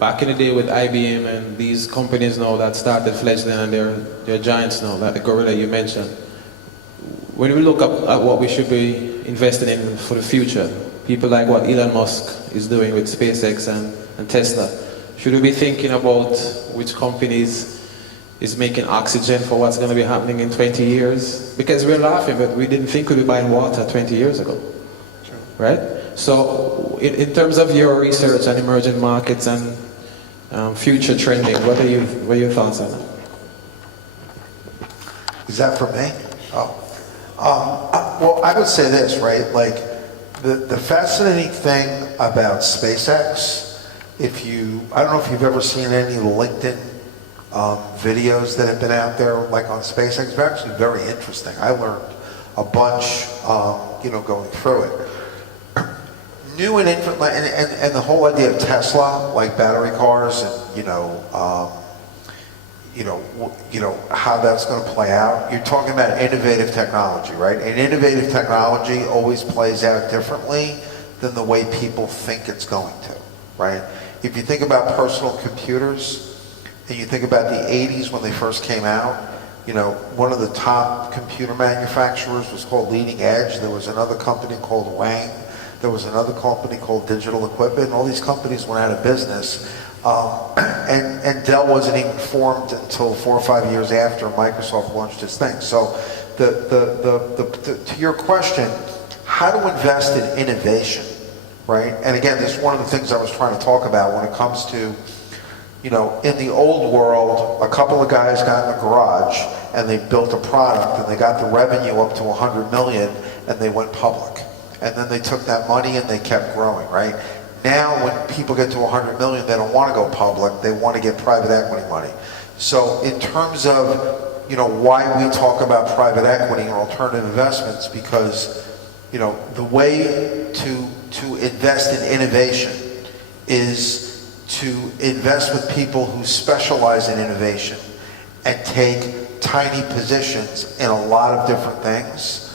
back in the day with IBM and these companies now that started fledgling and they're giants now, like the gorilla you mentioned. When we look at what we should be investing in for the future, people like what Elon Musk is doing with SpaceX and Tesla, should we be thinking about which companies is making oxygen for what's going to be happening in 20 years? Because we're laughing, but we didn't think we'd be buying water 20 years ago, right? So in terms of your research on emerging markets and future trending, what are your thoughts on that? Is that for me? Oh. Well, I would say this, right? Like, the fascinating thing about SpaceX, I don't know if you've ever seen any LinkedIn videos that have been out there, like on SpaceX. It's actually very interesting. I learned a bunch, going through it. New and infant, and the whole idea of Tesla, like battery cars, and how that's going to play out. You're talking about innovative technology, right? And innovative technology always plays out differently than the way people think it's going to, right? If you think about personal computers, and you think about the 80s when they first came out, one of the top computer manufacturers was called Leading Edge. There was another company called Wang. There was another company called Digital Equipment. All these companies went out of business. And Dell wasn't even formed until 4 or 5 years after Microsoft launched its thing. So to your question, how to invest in innovation, right? And again, this is one of the things I was trying to talk about when it comes to, in the old world, a couple of guys got in the garage and they built a product and they got the revenue up to 100 million and they went public. And then they took that money and they kept growing, right? Now when people get to 100 million, they don't want to go public, they want to get private equity money. So in terms of, why we talk about private equity and alternative investments, because, the way to invest in innovation is to invest with people who specialize in innovation and take tiny positions in a lot of different things.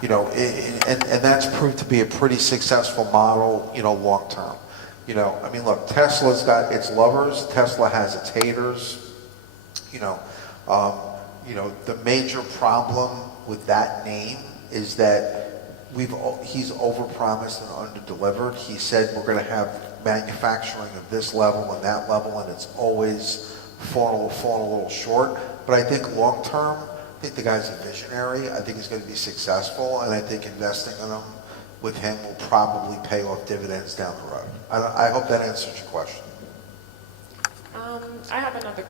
And that's proved to be a pretty successful model, long term. Look, Tesla's got its lovers, Tesla has its haters. The major problem with that name is that he's overpromised and underdelivered. He said we're going to have manufacturing of this level and that level, and it's always fallen a little short. But I think long term, I think the guy's a visionary. I think he's going to be successful, and I think investing in him with him will probably pay off dividends down the road. I hope that answers your question. I have another